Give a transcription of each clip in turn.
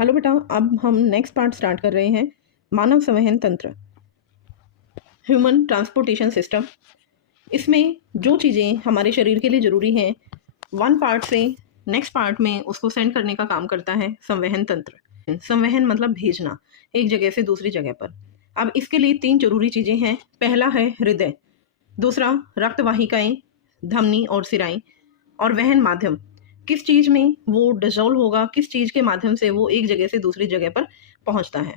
Hello बेटा, अब हम नेक्स्ट पार्ट स्टार्ट कर रहे हैं, मानव संवहन तंत्र, ह्यूमन ट्रांसपोर्टेशन सिस्टम। इसमें जो चीज़ें हमारे शरीर के लिए ज़रूरी हैं, वन पार्ट से नेक्स्ट पार्ट में उसको सेंड करने का काम करता है संवहन तंत्र। संवहन मतलब भेजना एक जगह से दूसरी जगह पर। अब इसके लिए 3 ज़रूरी चीज़ें हैं। पहला है हृदय, दूसरा रक्त वाहिकाएँ, धमनी और सिराएँ, और वहन माध्यम, किस चीज़ में वो डिसॉल्व होगा, किस चीज़ के माध्यम से वो एक जगह से दूसरी जगह पर पहुंचता है।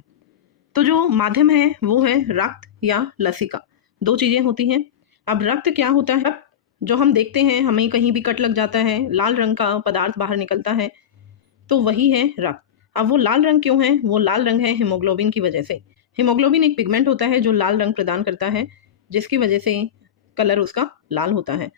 तो जो माध्यम है वो है रक्त या लसिका। 2 चीज़ें होती हैं। अब रक्त क्या होता है? जो हम देखते हैं, हमें कहीं भी कट लग जाता है, लाल रंग का पदार्थ बाहर निकलता है, तो वही है रक्त। अब वो लाल रंग क्यों है? वो लाल रंग है हीमोग्लोबिन की वजह से। हीमोग्लोबिन एक पिगमेंट होता है जो लाल रंग प्रदान करता है, जिसकी वजह से कलर उसका लाल होता है।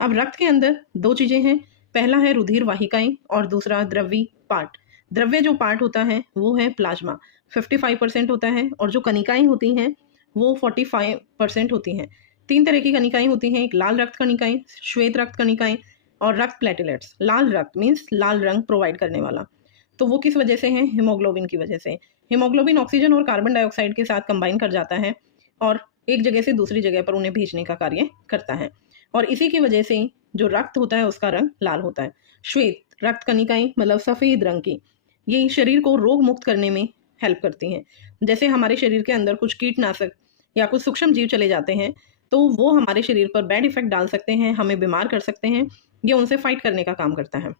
अब रक्त के अंदर 2 चीज़ें हैं। पहला है रुधिर वाहिकाएँ और दूसरा द्रव्य पार्ट। द्रव्य जो पार्ट होता है वो है प्लाज्मा, 55% होता है, और जो कणिकाएँ होती हैं वो 45% होती हैं। 3 तरह की कणिकाएँ होती हैं, एक लाल रक्त कणिकाएँ, श्वेत रक्त कणिकाएँ और रक्त प्लेटलेट्स। लाल रक्त मीन्स लाल रंग प्रोवाइड करने वाला। तो वो किस वजह से है? हीमोग्लोबिन की वजह से। हीमोग्लोबिन ऑक्सीजन और कार्बन डाइऑक्साइड के साथ कंबाइन कर जाता है और एक जगह से दूसरी जगह पर उन्हें भेजने का कार्य करता है, और इसी की वजह से जो रक्त होता है उसका रंग लाल होता है। श्वेत रक्त कणिकाएँ मतलब सफ़ेद रंग की, ये शरीर को रोग मुक्त करने में हेल्प करती हैं। जैसे हमारे शरीर के अंदर कुछ कीटनाशक या कुछ सूक्ष्म जीव चले जाते हैं, तो वो हमारे शरीर पर बैड इफ़ेक्ट डाल सकते हैं, हमें बीमार कर सकते हैं। ये उनसे फाइट करने का काम करता है।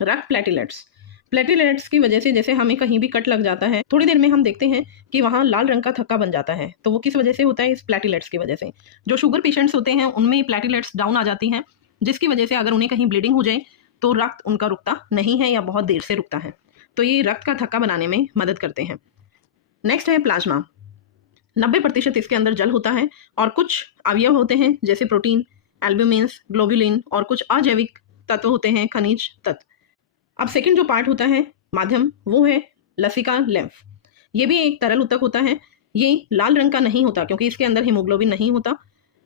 रक्त प्लेटलेट्स, प्लेटलेट्स की वजह से जैसे हमें कहीं भी कट लग जाता है, थोड़ी देर में हम देखते हैं कि वहाँ लाल रंग का थक्का बन जाता है। तो वो किस वजह से होता है? इस प्लेटलेट्स की वजह से। जो शुगर पेशेंट्स होते हैं उनमें प्लेटलेट्स डाउन आ जाती हैं, जिसकी वजह से अगर उन्हें कहीं ब्लीडिंग हो जाए तो रक्त उनका रुकता नहीं है या बहुत देर से रुकता है। तो ये रक्त का थक्का बनाने में मदद करते हैं। नेक्स्ट है प्लाज्मा। 90% इसके अंदर जल होता है और कुछ अवयव होते हैं जैसे प्रोटीन, एल्ब्यूमिन्स, ग्लोबुलिन, और कुछ अजैविक तत्व होते हैं, खनिज तत्व। अब सेकंड जो पार्ट होता है माध्यम, वो है लसिका लिम्फ। ये भी एक तरल ऊतक होता है। ये लाल रंग का नहीं होता क्योंकि इसके अंदर हीमोग्लोबिन नहीं होता।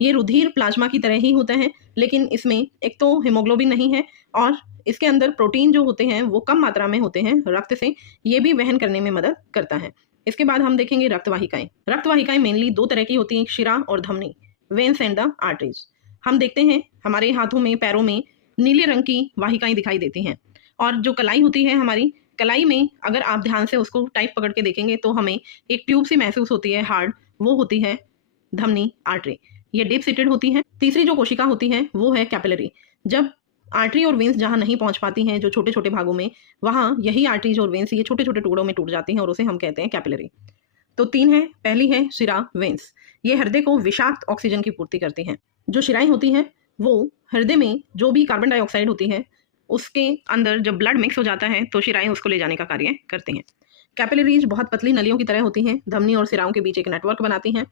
ये रुधिर प्लाज्मा की तरह ही होता है, लेकिन इसमें एक तो हीमोग्लोबिन नहीं है और इसके अंदर प्रोटीन जो होते हैं वो कम मात्रा में होते हैं रक्त से। ये भी वहन करने में मदद करता है। इसके बाद हम देखेंगे रक्तवाहिकाएं। रक्तवाहिकाएं मेनली 2 तरह की होती हैं, शिरा और धमनी, वेन्स एंड द आर्टरीज। हम देखते हैं हमारे हाथों में, पैरों में नीले रंग की वाहिकाएं दिखाई देती हैं, और जो कलाई होती है हमारी, कलाई में अगर आप ध्यान से उसको टाइप पकड़ के देखेंगे तो हमें एक ट्यूब सी महसूस होती है, हार्ड, वो होती है धमनी आर्टरी। ये डीप सीटेड होती है। तीसरी जो कोशिका होती है वो है कैपिलरी। जब आर्टरी और वेन्स जहाँ नहीं पहुंच पाती हैं, जो छोटे छोटे भागों में, वहाँ यही आर्टरीज और वेन्स ये छोटे छोटे टुकड़ों में टूट जाती हैं और उसे हम कहते हैं कैपिलरी। तो 3 है। पहली है शिरा, वेन्स। ये हृदय को विषाक्त ऑक्सीजन की पूर्ति करती हैं। जो शिराएं होती हैं वो हृदय में जो भी कार्बन डाइऑक्साइड होती है उसके अंदर जब ब्लड मिक्स हो जाता है तो शिराएं उसको ले जाने का कार्य करती हैं। कैपिलरीज बहुत पतली नलियों की तरह होती हैं, धमनी और सिराओं के बीच एक नेटवर्क बनाती हैं।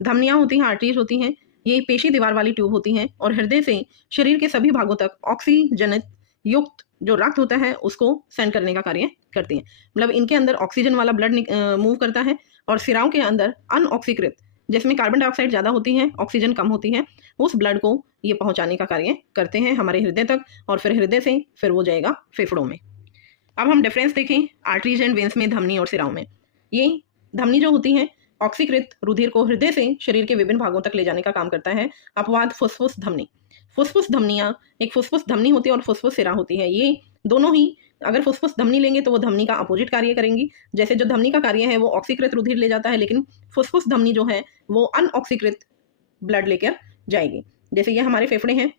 धमनियाँ होती हैं, आर्टरीज होती हैं, ये पेशी दीवार वाली ट्यूब होती हैं और हृदय से शरीर के सभी भागों तक ऑक्सीजनित युक्त जो रक्त होता है उसको सेंड करने का कार्य करती हैं। मतलब इनके अंदर ऑक्सीजन वाला ब्लड मूव करता है, और सिराओं के अंदर अनऑक्सीकृत, जिसमें कार्बन डाइऑक्साइड ज़्यादा होती है, ऑक्सीजन कम होती है, उस ब्लड को ये पहुंचाने का कार्य करते हैं हमारे हृदय तक, और फिर हृदय से फिर वो जाएगा फेफड़ों में। अब हम डिफरेंस देखें आर्टरीज एंड वेन्स में, धमनी और सिराओं में। ये धमनी जो होती हैं ऑक्सीकृत रुधिर को हृदय से शरीर के विभिन्न भागों तक ले जाने का काम करता है। अपवाद फुसफुस धमनी। फुसफुस धमनियाँ, एक फुसफुस धमनी होती है और फुसफुस सिरा होती है। ये दोनों ही, अगर फुसफुस धमनी लेंगे तो वो धमनी का अपोजिट कार्य करेंगी। जैसे जो धमनी का कार्य है वो ऑक्सीकृत रुधिर ले जाता है, लेकिन फुसफुस धमनी जो है वो अनऑक्सीकृत ब्लड लेकर जाएगी। जैसे ये हमारे फेफड़े हैं,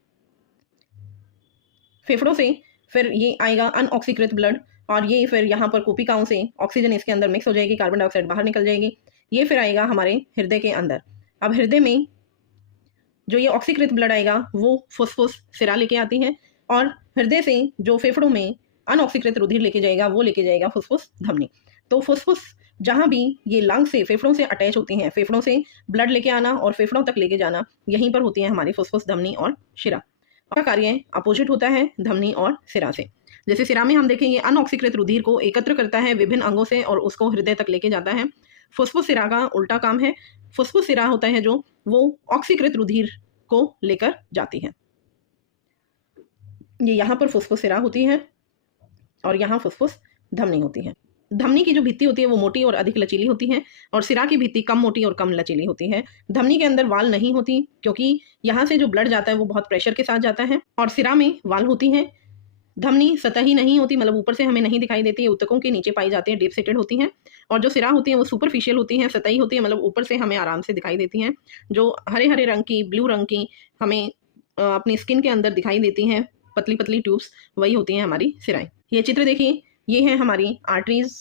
फेफड़ों से फिर ये आएगा अनऑक्सीकृत ब्लड, और ये फिर यहाँ पर कोशिकाओं से ऑक्सीजन इसके अंदर मिक्स हो जाएगी, कार्बन डाइऑक्साइड बाहर निकल जाएगी। ये फिर आएगा हमारे हृदय के अंदर। अब हृदय में जो ये ऑक्सीकृत ब्लड आएगा वो फुसफुस सिरा लेके आती है, और हृदय से जो फेफड़ों में अनऑक्सीकृत रुधिर लेके जाएगा वो लेके जाएगा फुसफुस धमनी। तो फुसफुस जहाँ भी ये लंग से, फेफड़ों से अटैच होती हैं, फेफड़ों से ब्लड लेके आना और फेफड़ों तक लेके जाना, यहीं पर होती है हमारी फुसफुस धमनी और शिरा। का कार्य अपोजिट होता है धमनी और सिरा से। जैसे सिरा में हम देखेंगे अनऑक्सीकृत रुधिर को एकत्र करता है विभिन्न अंगों से और उसको हृदय तक लेके जाता है। फुसफुस सिरा का उल्टा काम है। फुसफुस सिरा होता है जो वो ऑक्सीकृत रुधिर को लेकर जाती है। ये यहाँ पर फुसफुस सिरा होती है और यहाँ फुसफुस धमनी होती है। धमनी की जो भित्ति होती है वो मोटी और अधिक लचीली होती है और सिरा की भित्ति कम मोटी और कम लचीली होती है। धमनी के अंदर वाल नहीं होती क्योंकि यहाँ से जो ब्लड जाता है वो बहुत प्रेशर के साथ जाता है, और सिरा में वाल होती हैं। धमनी सतही नहीं होती, मतलब ऊपर से हमें नहीं दिखाई देती है, ऊतकों के नीचे पाई जाती है, डीप सीटेड होती हैं। और जो सिरा होती है वो सुपरफिशियल होती हैं, सतही होती है, मतलब ऊपर से हमें आराम से दिखाई देती हैं। जो हरे हरे रंग की, ब्लू रंग की हमें अपनी स्किन के अंदर दिखाई देती हैं, पतली पतली ट्यूब्स, वही होती हैं हमारी सिराएं। ये चित्र देखिए, ये है हमारी आर्टरीज,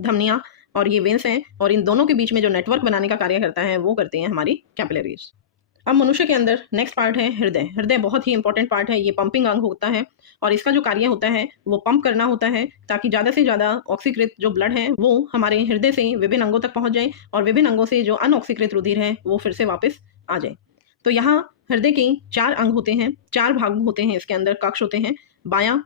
धमनियाँ, और ये वेन्स हैं, और इन दोनों के बीच में जो नेटवर्क बनाने का कार्य करता है वो करते हैं हमारी कैपिलरीज। अब मनुष्य के अंदर नेक्स्ट पार्ट है हृदय। हृदय बहुत ही इंपॉर्टेंट पार्ट है, ये पंपिंग अंग होता है और इसका जो कार्य होता है वो पंप करना होता है ताकि ज़्यादा से ज़्यादा ऑक्सीकृत जो ब्लड है वो हमारे हृदय से विभिन्न अंगों तक पहुंच जाए और विभिन्न अंगों से जो अनऑक्सीकृत रुधिर है वो फिर से वापस आ जाए। तो यहाँ हृदय के 4 अंग होते हैं, 4 भाग होते हैं, इसके अंदर कक्ष होते हैं, बायां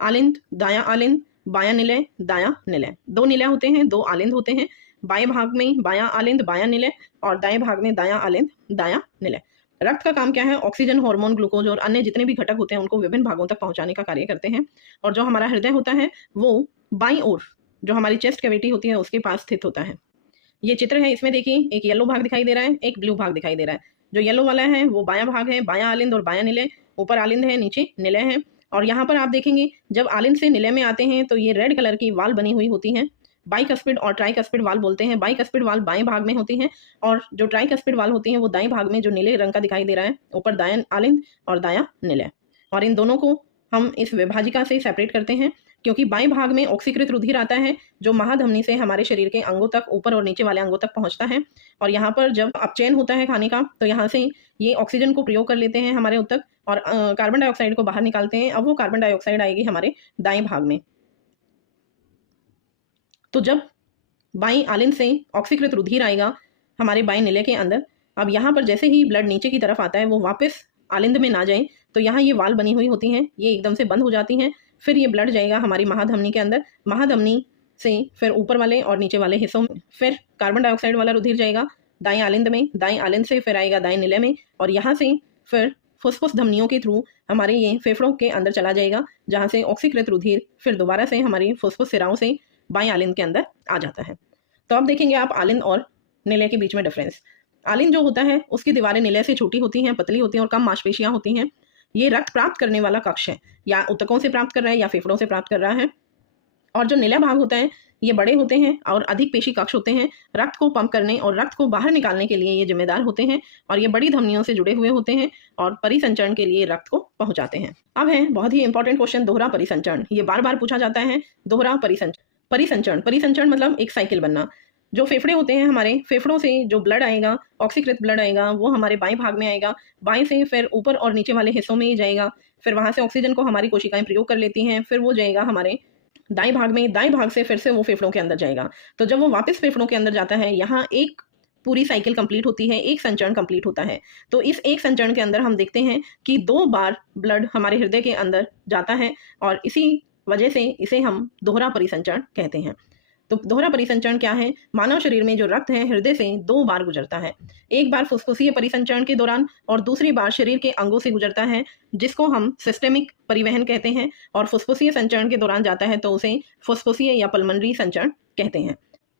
आलिंद, दायां आलिंद, बायां निलय, दायां निलय। 2 निलय होते हैं, 2 आलिंद होते हैं। बाएं भाग में बायां आलिंद, बायां निलय, और दाएं भाग में दायां आलिंद, दायां निलय। रक्त का काम क्या है? ऑक्सीजन, हार्मोन, ग्लूकोज और अन्य जितने भी घटक होते हैं उनको विभिन्न भागों तक पहुंचाने का कार्य करते हैं। और जो हमारा हृदय होता है वो बाईं ओर, जो हमारी चेस्ट कैविटी होती है उसके पास स्थित होता है। ये चित्र है, इसमें देखिए एक येलो भाग दिखाई दे रहा है, एक ब्लू भाग दिखाई दे रहा है। जो येलो वाला है वो बायां भाग है, बायां आलिंद और बायां निलय, ऊपर आलिंद है, नीचे निलय है। और यहाँ पर आप देखेंगे जब आलिंद से निलय में आते हैं तो ये रेड कलर की वाल बनी हुई होती हैं, बाइकस्पिड और ट्राइकस्पिड वाल बोलते हैं। बाइकस्पिड वाल बाएं भाग में होती हैं और जो ट्राइकस्पिड वाल होती हैं वो दाएं भाग में, जो नीले रंग का दिखाई दे रहा है, ऊपर दायां आलिंद और दायां निलय। और इन दोनों को हम इस विभाजिका से सेपरेट करते हैं क्योंकि बाएं भाग में ऑक्सीकृत रुधिर आता है जो महाधमनी से हमारे शरीर के अंगों तक, ऊपर और नीचे वाले अंगों तक पहुंचता है। और यहाँ पर जब अपचयन होता है खाने का तो यहाँ से ये ऑक्सीजन को प्रयोग कर लेते हैं हमारे ऊतक और कार्बन डाइऑक्साइड को बाहर निकालते हैं। अब वो कार्बन डाइऑक्साइड आएगी हमारे दाएं भाग में। तो जब बाईं आलिंद से ऑक्सीकृत रुधिर आएगा हमारे बाएं निलय के अंदर, अब यहाँ पर जैसे ही ब्लड नीचे की तरफ आता है वो वापस आलिंद में ना जाए, तो यहाँ ये वाल बनी हुई होती हैं, ये एकदम से बंद हो जाती हैं। फिर ये ब्लड जाएगा हमारी महाधमनी के अंदर, महाधमनी से फिर ऊपर वाले और नीचे वाले हिस्सों में, फिर कार्बन डाइऑक्साइड वाला रुधिर जाएगा दाएं आलिंद में, दाएं आलिंद से फिर आएगा दाएं निलय में, और यहाँ से फिर फुसफुस धमनियों के थ्रू हमारे ये फेफड़ों के अंदर चला जाएगा, जहाँ से ऑक्सीकृत रुधिर फिर दोबारा से हमारी फुसफुस सिराओं से बाएं आलिंद के अंदर आ जाता है। तो अब देखेंगे आप आलिंद और निलय के बीच में डिफरेंस। आलिंद जो होता है उसकी दीवारें निलय से छोटी होती हैं, पतली होती हैं और कम मांसपेशियां होती हैं। ये रक्त प्राप्त करने वाला कक्ष है, या ऊतकों से प्राप्त कर रहा है या फेफड़ों से प्राप्त कर रहा है। और जो निलय भाग होता है ये बड़े होते हैं और अधिक पेशी कक्ष होते हैं, रक्त को पंप करने और रक्त को बाहर निकालने के लिए ये जिम्मेदार होते हैं, और ये बड़ी धमनियों से जुड़े हुए होते हैं और परिसंचरण के लिए रक्त को पहुंचाते हैं। अब है बहुत ही इंपॉर्टेंट क्वेश्चन, दोहरा परिसंचरण। ये बार बार पूछा जाता है, दोहरा परिसंचरण। परिसंचरण मतलब एक साइकिल बनना। जो फेफड़े होते हैं हमारे, फेफड़ों से जो ब्लड आएगा, ऑक्सीकृत ब्लड आएगा, वो हमारे बाएं भाग में आएगा, बाएं से फिर ऊपर और नीचे वाले हिस्सों में ही जाएगा, फिर वहां से ऑक्सीजन को हमारी कोशिकाएं प्रयोग कर लेती हैं, फिर वो जाएगा हमारे दाएं भाग में, दाएं भाग से फिर से वो फेफड़ों के अंदर जाएगा। तो जब वो वापस फेफड़ों के अंदर जाता है, यहाँ एक पूरी साइकिल कंप्लीट होती है, एक संचरण कंप्लीट होता है। तो इस एक संचरण के अंदर हम देखते हैं कि 2 बार ब्लड हमारे हृदय के अंदर जाता है, और इसी वजह से इसे हम दोहरा परिसंचरण कहते हैं। तो दोहरा परिसंचरण क्या है? मानव शरीर में जो रक्त है हृदय से 2 बार गुजरता है, एक बार फुसफुसीय परिसंचरण के दौरान और दूसरी बार शरीर के अंगों से गुजरता है, जिसको हम सिस्टेमिक परिवहन कहते हैं, और फुसफुसीय संचरण के दौरान जाता है तो उसे फुसफुसीय या पल्मोनरी संचरण कहते हैं।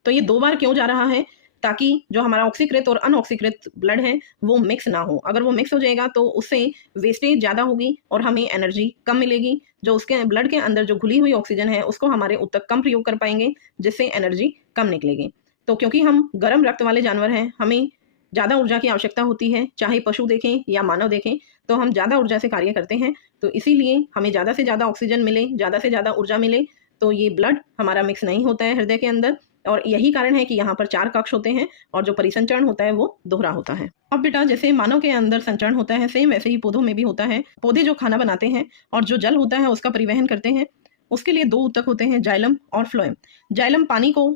तो ये 2 बार क्यों जा रहा है? ताकि जो हमारा ऑक्सीकृत और अनऑक्सीकृत ब्लड है वो मिक्स ना हो। अगर वो मिक्स हो जाएगा तो उससे वेस्टेज ज़्यादा होगी और हमें एनर्जी कम मिलेगी। जो उसके ब्लड के अंदर जो घुली हुई ऑक्सीजन है उसको हमारे ऊतक कम प्रयोग कर पाएंगे, जिससे एनर्जी कम निकलेगी। तो क्योंकि हम गर्म रक्त वाले जानवर हैं, हमें ज़्यादा ऊर्जा की आवश्यकता होती है, चाहे पशु देखें या मानव देखें, तो हम ज़्यादा ऊर्जा से कार्य करते हैं। तो इसीलिए हमें ज़्यादा से ज़्यादा ऑक्सीजन मिले, ज़्यादा से ज़्यादा ऊर्जा मिले, तो ये ब्लड हमारा मिक्स नहीं होता है हृदय के अंदर, और यही कारण है कि यहाँ पर 4 कक्ष होते हैं और जो परिसंचरण होता है वो दोहरा होता है। अब बेटा, जैसे मानव के अंदर संचरण होता है, सेम वैसे ही पौधों में भी होता है। पौधे जो खाना बनाते हैं और जो जल होता है उसका परिवहन करते हैं, उसके लिए 2 ऊतक होते हैं, जाइलम और फ्लोएम। जाइलम पानी को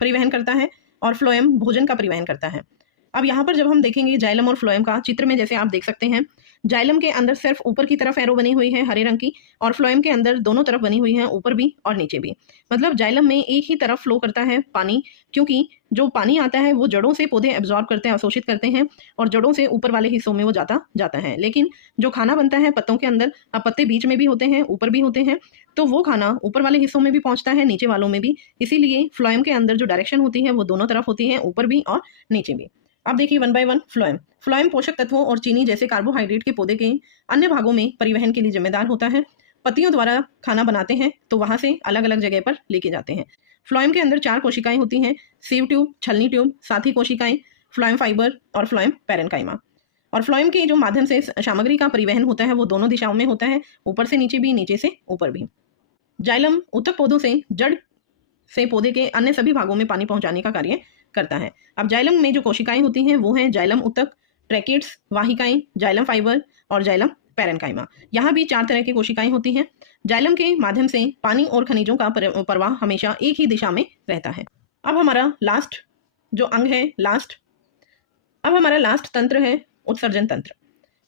परिवहन करता है और फ्लोएम भोजन का परिवहन करता है। अब यहाँ पर जब हम देखेंगे जाइलम और फ्लोएम का चित्र में, जैसे आप देख सकते हैं, जाइलम के अंदर सिर्फ ऊपर की तरफ एरो बनी हुई है हरे रंग की, और फ्लोएम के अंदर दोनों तरफ बनी हुई है, ऊपर भी और नीचे भी। मतलब जाइलम में एक ही तरफ फ्लो करता है पानी, क्योंकि जो पानी आता है वो जड़ों से पौधे एब्जॉर्ब करते हैं, अवशोषित करते हैं, और जड़ों से ऊपर वाले हिस्सों में वो जाता है। लेकिन जो खाना बनता है पत्तों के अंदर, अब पत्ते बीच में भी होते हैं, ऊपर भी होते हैं, तो वो खाना ऊपर वाले हिस्सों में भी पहुंचता है, नीचे वालों में भी। इसीलिए फ्लोएम के अंदर जो डायरेक्शन होती है वो दोनों तरफ होती है, ऊपर भी और नीचे भी। अब देखिए one by one phloem. Phloem पोषक तत्वों और चीनी जैसे कार्बोहाइड्रेट के पौधे के अन्य भागों में परिवहन के लिए जिम्मेदार होता है। पत्तियों द्वारा खाना बनाते हैं तो वहां से अलग अलग जगह पर लेके जाते हैं। फ्लोएम के अंदर 4 कोशिकाएं होती हैं, सीव ट्यूब, छलनी ट्यूब, साथी कोशिकाएं, फ्लोएम फाइबर और फ्लोएम पैरेन्काइमा। और फ्लोएम के जो माध्यम से सामग्री का परिवहन होता है वो दोनों दिशाओं में होता है, ऊपर से नीचे भी, नीचे से ऊपर भी। जाइलम उत्तक पौधों से जड़ से पौधे के अन्य सभी भागों में पानी पहुंचाने का कार्य करता है। अब जाइलम में जो कोशिकाएं होती हैं वो हैं जाइलम उत्तक, ट्रैकेट्स, वाहिकाएं, जाइलम फाइबर और जाइलम पैरेन्काइमा। यहाँ भी 4 तरह की कोशिकाएं होती हैं। जाइलम के माध्यम से पानी और खनिजों का प्रवाह हमेशा एक ही दिशा में रहता है। अब हमारा लास्ट जो अंग है, अब हमारा लास्ट तंत्र है उत्सर्जन तंत्र।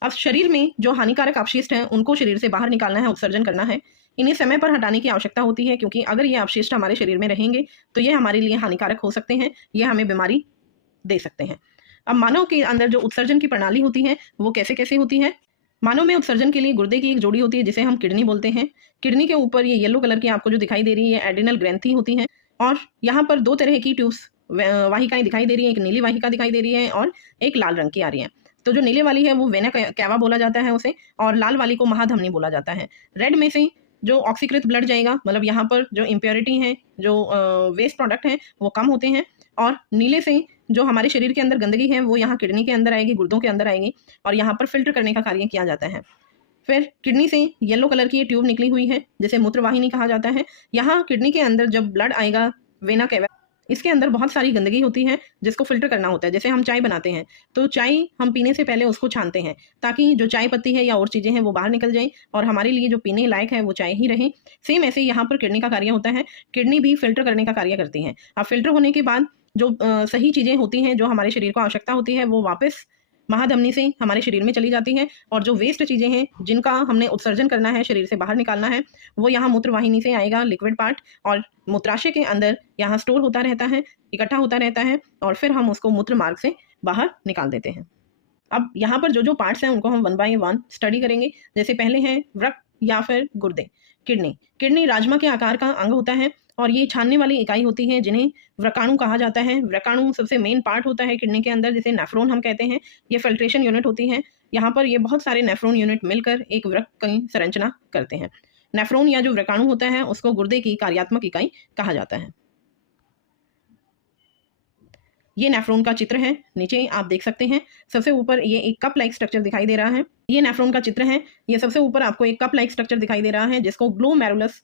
अब शरीर में जो हानिकारक अपशिष्ट हैं उनको शरीर से बाहर निकालना है, उत्सर्जन करना है। इन्हें समय पर हटाने की आवश्यकता होती है, क्योंकि अगर ये अपशिष्ट हमारे शरीर में रहेंगे तो ये हमारे लिए हानिकारक हो सकते हैं, ये हमें बीमारी दे सकते हैं। अब मानव के अंदर जो उत्सर्जन की प्रणाली होती है वो कैसे कैसे होती है। मानव में उत्सर्जन के लिए गुर्दे की एक जोड़ी होती है जिसे हम किडनी बोलते हैं। किडनी के ऊपर ये येलो कलर की आपको जो दिखाई दे रही है एड्रिनल ग्रंथि होती है, और यहाँ पर 2 तरह की ट्यूब्स वाहिकाएं दिखाई दे रही है, एक नीली वाहिका दिखाई दे रही है और एक लाल रंग की आ रही है। तो जो नीले वाली है वो वेना कैवा बोला जाता है उसे, और लाल वाली को महाधमनी बोला जाता है। रेड में से जो ऑक्सीकृत ब्लड जाएगा, मतलब यहाँ पर जो इम्प्योरिटी है, जो वेस्ट प्रोडक्ट है वो कम होते हैं, और नीले से जो हमारे शरीर के अंदर गंदगी है वो यहाँ किडनी के अंदर आएगी, गुर्दों के अंदर आएगी, और यहाँ पर फिल्टर करने का कार्य किया जाता है। फिर किडनी से येलो कलर की ये ट्यूब निकली हुई है जिसे मूत्रवाहिनी कहा जाता है। यहाँ किडनी के अंदर जब ब्लड आएगा, वेना कैवा, इसके अंदर बहुत सारी गंदगी होती है जिसको फिल्टर करना होता है। जैसे हम चाय बनाते हैं तो चाय हम पीने से पहले उसको छानते हैं ताकि जो चाय पत्ती है या और चीज़ें हैं वो बाहर निकल जाएं और हमारे लिए जो पीने लायक है वो चाय ही रहे। सेम ऐसे यहाँ पर किडनी का कार्य होता है, किडनी भी फिल्टर करने का कार्य करती है। अब फिल्टर होने के बाद जो सही चीज़ें होती हैं जो हमारे शरीर को आवश्यकता होती है वो वापस महाधमनी से हमारे शरीर में चली जाती हैं, और जो वेस्ट चीज़ें हैं जिनका हमने उत्सर्जन करना है, शरीर से बाहर निकालना है, वो यहाँ मूत्रवाहिनी से आएगा लिक्विड पार्ट, और मूत्राशय के अंदर यहाँ स्टोर होता रहता है, इकट्ठा होता रहता है, और फिर हम उसको मूत्र मार्ग से बाहर निकाल देते हैं। अब यहाँ पर जो जो पार्ट्स हैं उनको हम 1 बाय 1 स्टडी करेंगे। जैसे पहले हैं वृक्क या फिर गुर्दे। किडनी राजमा के आकार का अंग होता है, और ये छानने वाली इकाई होती है जिन्हें व्रकाणु कहा जाता है। व्रकाणु सबसे मेन पार्ट होता है किडनी के अंदर, जिसे नेफ्रॉन हम कहते हैं। ये फिल्ट्रेशन यूनिट होती है। यहाँ पर ये बहुत सारे नेफ्रॉन यूनिट मिलकर एक वृक्क की संरचना करते हैं। नेफ्रॉन या जो व्रकाणु होता है उसको गुर्दे की कार्यात्मक इकाई कहा जाता है। ये नेफ्रॉन का चित्र है, नीचे आप देख सकते हैं। सबसे ऊपर ये एक कप लाइक स्ट्रक्चर दिखाई दे रहा है, ये नेफ्रॉन का चित्र है। ये सबसे ऊपर आपको एक कप लाइक स्ट्रक्चर दिखाई दे रहा है जिसको ग्लोमेरुलस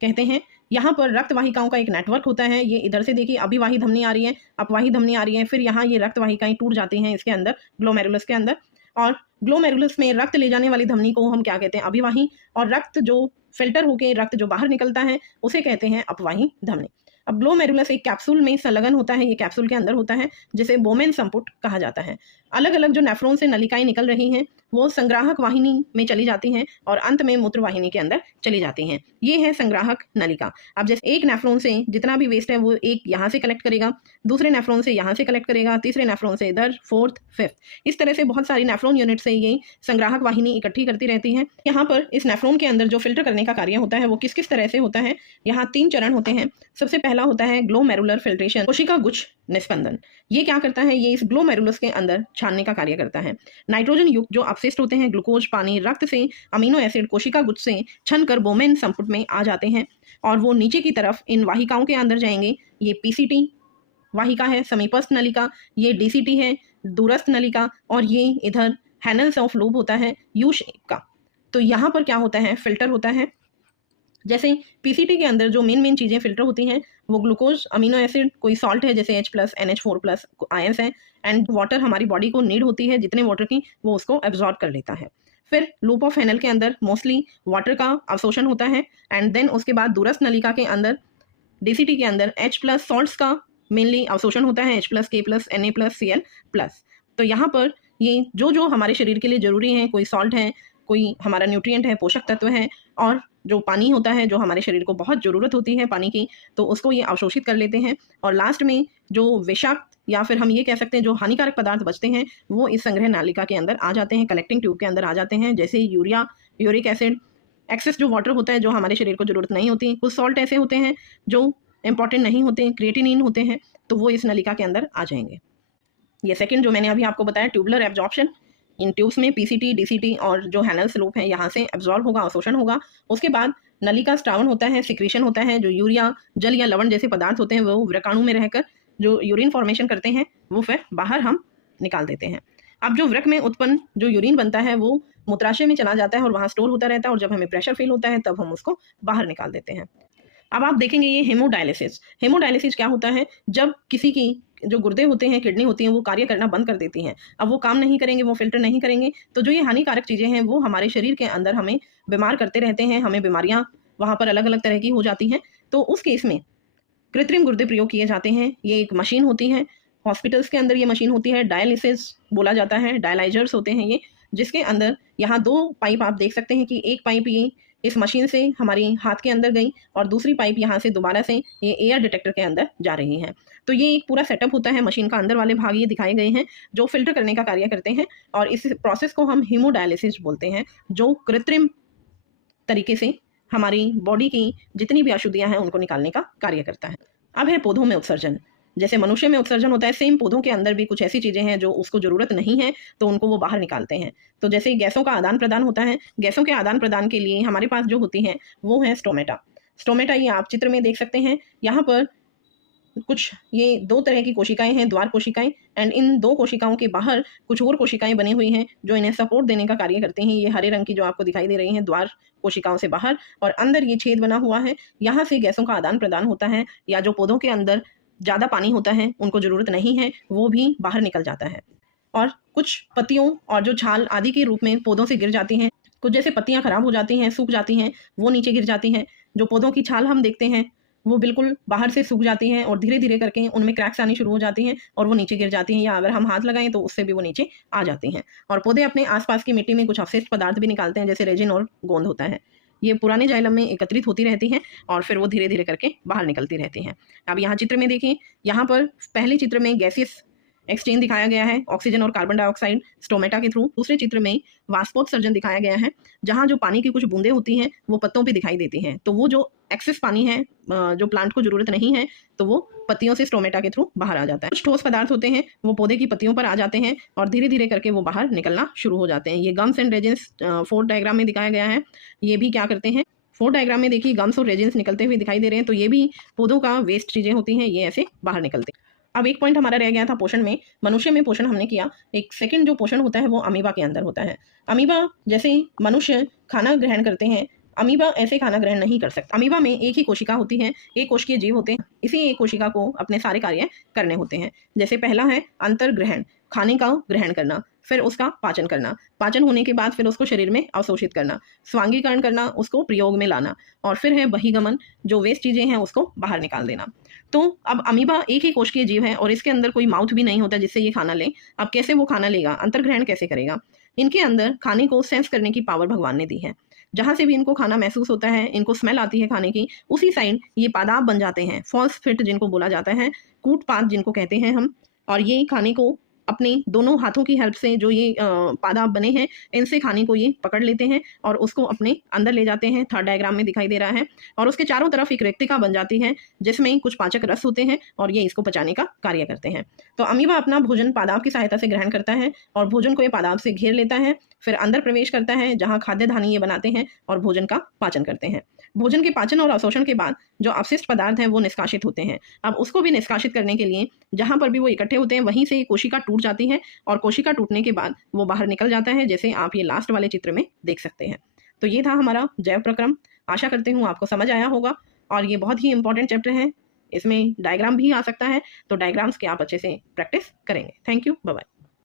कहते हैं। यहाँ पर रक्त वाहिकाओं का एक नेटवर्क होता है। ये इधर से देखिए अभिवाही धमनी आ रही है, अपवाही धमनी आ रही है, फिर यहाँ ये रक्त वाहिकाएं टूट जाती हैं इसके अंदर, ग्लोमेरुलस के अंदर। और ग्लोमेरुलस में रक्त ले जाने वाली धमनी को हम क्या कहते हैं, अभिवाही, और रक्त जो फिल्टर होकर रक्त जो बाहर निकलता है उसे कहते हैं अपवाही धमनी। अब ग्लोमेरुलस एक कैप्सूल में संलग्न होता है, ये कैप्सूल के अंदर होता है जिसे बोमेन संपुट कहा जाता है। अलग अलग जो नेफ्रॉन से नलिकाएं निकल रही हैं वो संग्राहक वाहिनी में चली जाती हैं और अंत में मूत्र वाहिनी के अंदर चली जाती हैं। ये है संग्राहक नलिका। अब जैसे एक नेफ्रॉन से जितना भी वेस्ट है वो एक यहाँ से कलेक्ट करेगा, दूसरे नेफ्रॉन से यहाँ से कलेक्ट करेगा, तीसरे नेफ्रॉन से इधर, फोर्थ, फिफ्थ, इस तरह से बहुत सारी नेफ्रॉन यूनिट से ये संग्राहक वाहिनी इकट्ठी करती रहती है। यहाँ पर इस नेफ्रॉन के अंदर जो फिल्टर करने का कार्य होता है वो किस किस तरह से होता है, यहाँ 3 चरण होते हैं। सबसे पहला होता है ग्लोमेरुलर फिल्ट्रेशन, कोशिका गुच्छ निस्पंदन। ये क्या करता है, ये इस ग्लोमेरुलस के अंदर छानने का कार्य करता है। नाइट्रोजन युक्त जो अपशिष्ट होते हैं, ग्लूकोज, पानी, रक्त से अमीनो एसिड कोशिका गुच्छ से छन कर बोमेन संपुट में आ जाते हैं और वो नीचे की तरफ इन वाहिकाओं के अंदर जाएंगे। ये पीसीटी वाहिका है, समीपस्थ नलिका, ये डीसीटी है, दूरस्थ नलिका, और ये इधर हैनल्स ऑफ लूब होता है यू शेप का। तो यहाँ पर क्या होता है, फिल्टर होता है। जैसे पीसीटी के अंदर जो मेन चीज़ें फिल्टर होती हैं वो ग्लूकोज, अमीनो एसिड, कोई सॉल्ट है जैसे H+, NH4+, आयंस है, एंड वाटर हमारी बॉडी को नीड होती है जितने वाटर की वो उसको एब्जॉर्ब कर लेता है। फिर लूप ऑफ हैनल के अंदर मोस्टली वाटर का अवशोषण होता है, एंड देन उसके बाद दूरस्थ नलिका के अंदर डीसीटी के अंदर H+ सॉल्ट्स का मेनली अवशोषण होता है, H+, K+, Na+, Cl+। तो यहाँ पर ये जो जो हमारे शरीर के लिए ज़रूरी हैं, कोई सॉल्ट है, कोई हमारा न्यूट्रिएंट है, पोषक तत्व है, और जो पानी होता है जो हमारे शरीर को बहुत ज़रूरत होती है पानी की, तो उसको ये अवशोषित कर लेते हैं। और लास्ट में जो विषाक्त या फिर हम ये कह सकते हैं जो हानिकारक पदार्थ बचते हैं वो इस संग्रह नालिका के अंदर आ जाते हैं, कलेक्टिंग ट्यूब के अंदर आ जाते हैं, जैसे यूरिया, यूरिक एसिड, एक्सेस जो वाटर होता है जो हमारे शरीर को ज़रूरत नहीं होती, कुछ सॉल्ट ऐसे होते हैं जो इंपॉर्टेंट नहीं होते, क्रिएटिनिन होते हैं, तो वो इस नलिका के अंदर आ जाएंगे। ये सेकंड जो मैंने अभी आपको बताया ट्यूबुलर एब्जॉर्प्शन, इन ट्यूब्स में पीसीटी, डीसीटी और जो हैनल स्लोप है यहाँ से एब्जॉर्ब होगा, अवशोषण होगा। उसके बाद नलिका स्रावन होता है, सिक्रीशन होता है, जो यूरिया, जल या लवण जैसे पदार्थ होते हैं वो वृकाणु में रहकर जो यूरिन फॉर्मेशन करते हैं वो फिर बाहर हम निकाल देते हैं। अब जो वृक में उत्पन्न जो यूरिन बनता है वो मूत्राशय में चला जाता है और वहाँ स्टोर होता रहता है, और जब हमें प्रेशर फील होता है तब हम उसको बाहर निकाल देते हैं। अब आप देखेंगे ये हेमोडायलिसिस। हेमोडायलिसिस क्या होता है? जब किसी की जो गुर्दे होते हैं, किडनी होती हैं, वो कार्य करना बंद कर देती हैं। अब वो काम नहीं करेंगे, वो फिल्टर नहीं करेंगे, तो जो ये हानिकारक चीज़ें हैं वो हमारे शरीर के अंदर हमें बीमार करते रहते हैं, हमें बीमारियाँ वहाँ पर अलग अलग तरह की हो जाती हैं। तो उस केस में कृत्रिम गुर्दे प्रयोग किए जाते हैं। ये एक मशीन होती है, हॉस्पिटल्स के अंदर ये मशीन होती है, डायलिसिस बोला जाता है, डायलाइजर्स होते हैं ये, जिसके अंदर यहाँ 2 पाइप आप देख सकते हैं कि एक पाइप ये इस मशीन से हमारी हाथ के अंदर गई और दूसरी पाइप यहाँ से दोबारा से ये एयर डिटेक्टर के अंदर जा रही है। तो ये एक पूरा सेटअप होता है, मशीन का अंदर वाले भाग ये दिखाए गए हैं जो फिल्टर करने का कार्य करते हैं, और इस प्रोसेस को हम हीमोडायलिसिस बोलते हैं, जो कृत्रिम तरीके से हमारी बॉडी की जितनी भी अशुद्धियाँ हैं उनको निकालने का कार्य करता है। अब है पौधों में उत्सर्जन। जैसे मनुष्य में उत्सर्जन होता है, सेम पौधों के अंदर भी कुछ ऐसी चीज़ें हैं जो उसको ज़रूरत नहीं है तो उनको वो बाहर निकालते हैं। तो जैसे गैसों का आदान प्रदान होता है, गैसों के आदान प्रदान के लिए हमारे पास जो होती हैं वो है स्टोमेटा। स्टोमेटा ये आप चित्र में देख सकते हैं। यहाँ पर कुछ ये 2 तरह की कोशिकाएं हैं, द्वार कोशिकाएं, एंड इन 2 कोशिकाओं के बाहर कुछ और कोशिकाएं बनी हुई हैं जो इन्हें सपोर्ट देने का कार्य करती हैं। ये हरे रंग की जो आपको दिखाई दे रही हैं द्वार कोशिकाओं से बाहर, और अंदर ये छेद बना हुआ है, यहाँ से गैसों का आदान प्रदान होता है, या जो पौधों के अंदर ज़्यादा पानी होता है, उनको ज़रूरत नहीं है, वो भी बाहर निकल जाता है। और कुछ पत्तियों और जो छाल आदि के रूप में पौधों से गिर जाती हैं, कुछ जैसे पत्तियाँ खराब हो जाती हैं, सूख जाती हैं, वो नीचे गिर जाती हैं। जो पौधों की छाल हम देखते हैं वो बिल्कुल बाहर से सूख जाती हैं और धीरे धीरे करके उनमें क्रैक्स आनी शुरू हो जाती हैं और वो नीचे गिर जाती हैं, या अगर हम हाथ लगाएं तो उससे भी वो नीचे आ जाती हैं। और पौधे अपने आसपास की मिट्टी में कुछ अवशिष्ट पदार्थ भी निकालते हैं, जैसे रेजिन और गोंद होता है। ये पुराने जाइलम में एकत्रित होती रहती हैं और फिर वो धीरे धीरे करके बाहर निकलती रहती हैं। अब यहाँ चित्र में देखिए, यहाँ पर पहले चित्र में गैसेस एक्सचेंज दिखाया गया है, ऑक्सीजन और कार्बन डाइऑक्साइड स्टोमेटा के थ्रू। दूसरे चित्र में वाष्पोत्सर्जन दिखाया गया है, जहाँ जो पानी की कुछ बूंदें होती हैं वो पत्तों पे दिखाई देती हैं। तो वो जो एक्सेस पानी है जो प्लांट को जरूरत नहीं है, तो वो पत्तियों से स्टोमेटा के थ्रू बाहर आ जाता है। कुछ ठोस पदार्थ होते हैं वो पौधे की पत्तियों पर आ जाते हैं और धीरे धीरे करके वो बाहर निकलना शुरू हो जाते हैं। ये गम्स एंड रेजिन्स 4 डायग्राम में दिखाया गया है। ये भी क्या करते हैं, 4 डायग्राम में देखिए गम्स और रेजिन्स निकलते हुए दिखाई दे रहे हैं। तो ये भी पौधों का वेस्ट चीज़ें होती हैं, ये ऐसे बाहर निकलते हैं। अब एक पॉइंट हमारा रह गया था पोषण में। मनुष्य में पोषण हमने किया, एक सेकंड जो पोषण होता है वो अमीबा के अंदर होता है। अमीबा जैसे मनुष्य खाना ग्रहण करते हैं, अमीबा ऐसे खाना ग्रहण नहीं कर सकता। अमीबा में एक ही कोशिका होती है, एक कोशिकीय जीव होते हैं। इसी एक कोशिका को अपने सारे कार्य करने होते हैं। जैसे पहला है अंतर्ग्रहण, खाने का ग्रहण करना, फिर उसका पाचन करना, पाचन होने के बाद फिर उसको शरीर में अवशोषित करना, स्वांगीकरण करना, उसको प्रयोग में लाना, और फिर है बहिगमन, जो वेस्ट चीज़ें हैं उसको बाहर निकाल देना। तो अब अमीबा एक ही कोशिकीय जीव है और इसके अंदर कोई माउथ भी नहीं होता जिससे ये खाना ले। अब कैसे वो खाना लेगा, अंतर्ग्रहण कैसे करेगा? इनके अंदर खाने को सेंस करने की पावर भगवान ने दी है। जहाँ से भी इनको खाना महसूस होता है, इनको स्मेल आती है खाने की, उसी साइड ये पादाप बन जाते हैं, फॉल्स फिट जिनको बोला जाता है, कूटपाद जिनको कहते हैं हम। और ये खाने को अपने दोनों हाथों की हेल्प से, जो ये पादाप बने हैं, इनसे खाने को ये पकड़ लेते हैं और उसको अपने अंदर ले जाते हैं। 3rd डायग्राम में दिखाई दे रहा है। और उसके चारों तरफ एक रेक्टिका बन जाती है जिसमें कुछ पाचक रस होते हैं और ये इसको पचाने का कार्य करते हैं। तो अमीबा अपना भोजन पादाप की सहायता से ग्रहण करता है और भोजन को ये पादाप से घेर लेता है, फिर अंदर प्रवेश करता है जहाँ खाद्य धानी ये बनाते हैं और भोजन का पाचन करते हैं। भोजन के पाचन और अवशोषण के बाद जो अवशिष्ट पदार्थ हैं वो निष्कासित होते हैं। अब उसको भी निष्कासित करने के लिए जहाँ पर भी वो इकट्ठे होते हैं वहीं से कोशिका टूट जाती है और कोशिका टूटने के बाद वो बाहर निकल जाता है, जैसे आप ये लास्ट वाले चित्र में देख सकते हैं। तो ये था हमारा जैव प्रक्रम। आशा करते हूँ आपको समझ आया होगा और ये बहुत ही इंपॉर्टेंट चैप्टर है। इसमें डायग्राम भी आ सकता है, तो डायग्राम्स की आप अच्छे से प्रैक्टिस करेंगे। Thank you, bye bye.